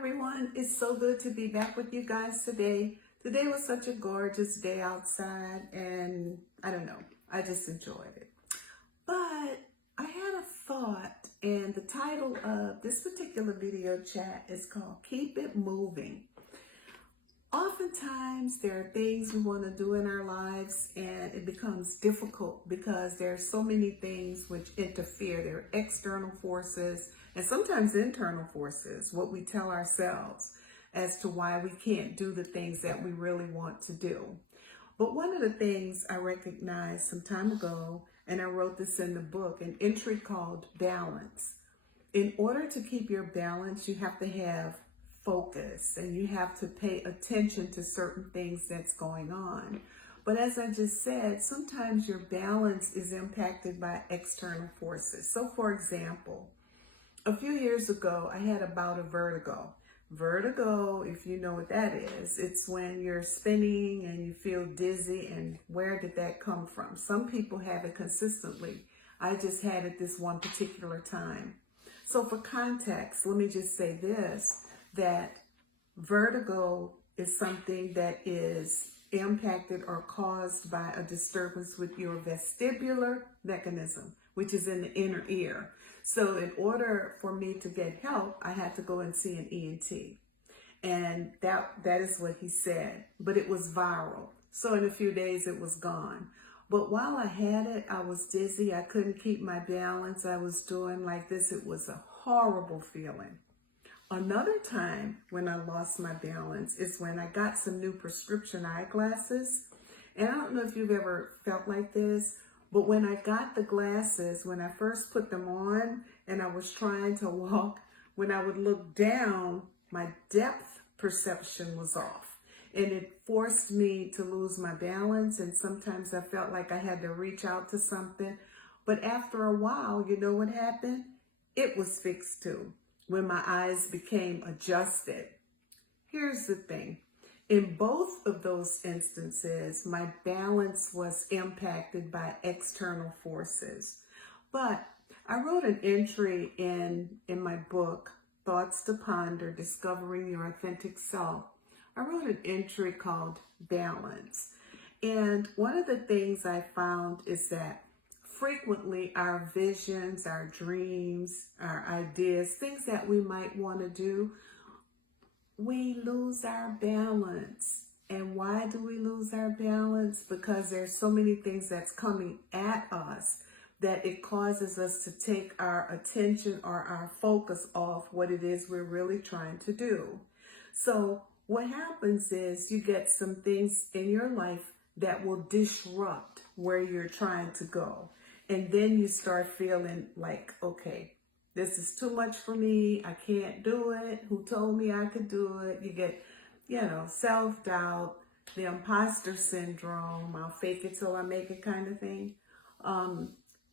everyone. It's so good to be back with you guys today. Today was such a gorgeous day outside, and I don't know, I just enjoyed it. But I had a thought, and the title of this particular video chat is called Keep It Moving. Oftentimes there are things we want to do in our lives and it becomes difficult because there are so many things which interfere. There are external forces and sometimes internal forces, what we tell ourselves as to why we can't do the things that we really want to do. But one of the things I recognized some time ago, and I wrote this in the book, an entry called balance. In order to keep your balance, you have to have focus and you have to pay attention to certain things that's going on. But as I just said, sometimes your balance is impacted by external forces. So for example, a few years ago, I had a bout of vertigo. Vertigo, if you know what that is, it's when you're spinning and you feel dizzy. And where did that come from? Some people have it consistently. I just had it this one particular time. So for context, let me just say this, that vertigo is something that is impacted or caused by a disturbance with your vestibular mechanism, which is in the inner ear. So in order for me to get help, I had to go and see an ENT. And that is what he said, but it was viral. So in a few days it was gone. But while I had it, I was dizzy. I couldn't keep my balance. I was doing like this. It was a horrible feeling. Another time when I lost my balance is when I got some new prescription eyeglasses. And I don't know if you've ever felt like this, but when I got the glasses, when I first put them on and I was trying to walk, when I would look down, my depth perception was off. And it forced me to lose my balance. And sometimes I felt like I had to reach out to something. But after a while, you know what happened? It was fixed too, when my eyes became adjusted. Here's the thing. In both of those instances, my balance was impacted by external forces. But I wrote an entry in my book, Thoughts to Ponder, Discovering Your Authentic Self. I wrote an entry called Balance. And one of the things I found is that frequently our visions, our dreams, our ideas, things that we might want to do, we lose our balance. And why do we lose our balance? Because there's so many things that's coming at us that it causes us to take our attention or our focus off what it is we're really trying to do. So what happens is you get some things in your life that will disrupt where you're trying to go. And then you start feeling like, okay, this is too much for me. I can't do it. Who told me I could do it? You get, self-doubt, the imposter syndrome, I'll fake it till I make it kind of thing.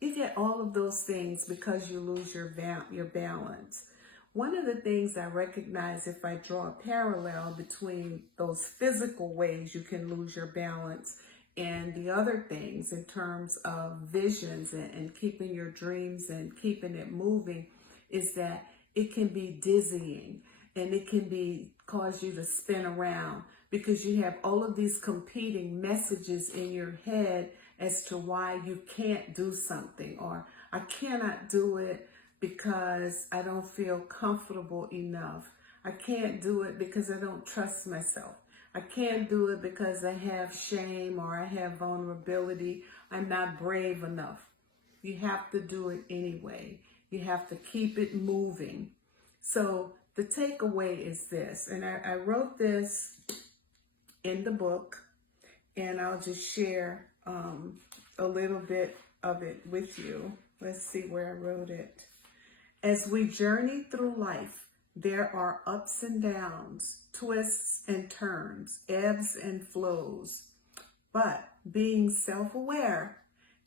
You get all of those things because you lose your balance. One of the things I recognize, if I draw a parallel between those physical ways you can lose your balance and the other things in terms of visions and keeping your dreams and keeping it moving, is that it can be dizzying and it can cause you to spin around because you have all of these competing messages in your head as to why you can't do something, or I cannot do it because I don't feel comfortable enough. I can't do it because I don't trust myself. I can't do it because I have shame or I have vulnerability. I'm not brave enough. You have to do it anyway. You have to keep it moving. So the takeaway is this, and I wrote this in the book, and I'll just share a little bit of it with you. Let's see where I wrote it. As we journey through life, there are ups and downs, twists and turns, ebbs and flows. But being self-aware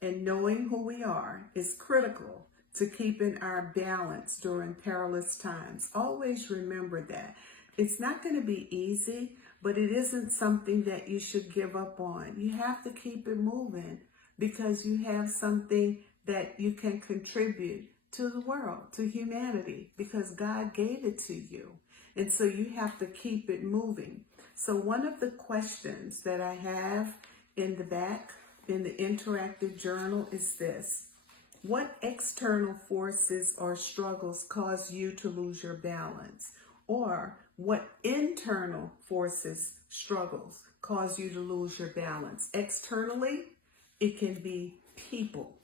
and knowing who we are is critical to keeping our balance during perilous times. Always remember that. It's not going to be easy, but it isn't something that you should give up on. You have to keep it moving because you have something that you can contribute to the world, to humanity, because God gave it to you. And so you have to keep it moving. So one of the questions that I have in the back, in the interactive journal is this: what external forces or struggles cause you to lose your balance? Or what internal forces, struggles cause you to lose your balance? Externally, it can be people.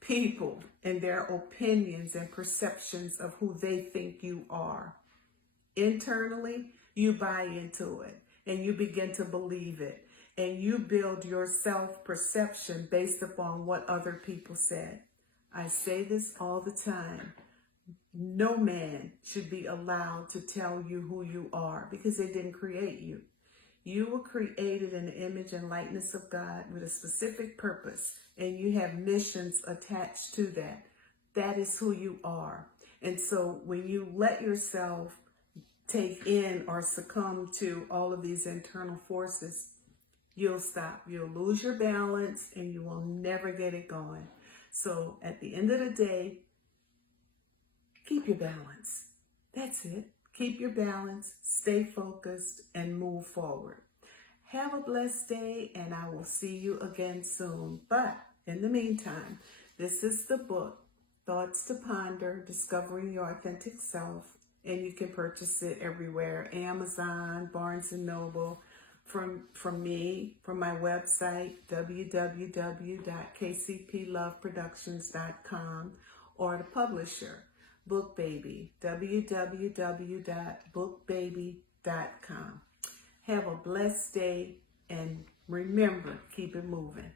People and their opinions and perceptions of who they think you are. Internally, you buy into it and you begin to believe it, and you build your self-perception based upon what other people said. I say this all the time. No man should be allowed to tell you who you are, because they didn't create you. You were created in the image and likeness of God with a specific purpose, and you have missions attached to that. That is who you are. And so when you let yourself take in or succumb to all of these internal forces, you'll stop. You'll lose your balance and you will never get it going. So at the end of the day, keep your balance. That's it. Keep your balance, stay focused, and move forward. Have a blessed day, and I will see you again soon. But in the meantime, this is the book, Thoughts to Ponder, Discovering Your Authentic Self, and you can purchase it everywhere: Amazon, Barnes & Noble, from me, from my website, www.kcploveproductions.com, or the publisher, BookBaby, www.bookbaby.com. Have a blessed day, and remember, keep it moving.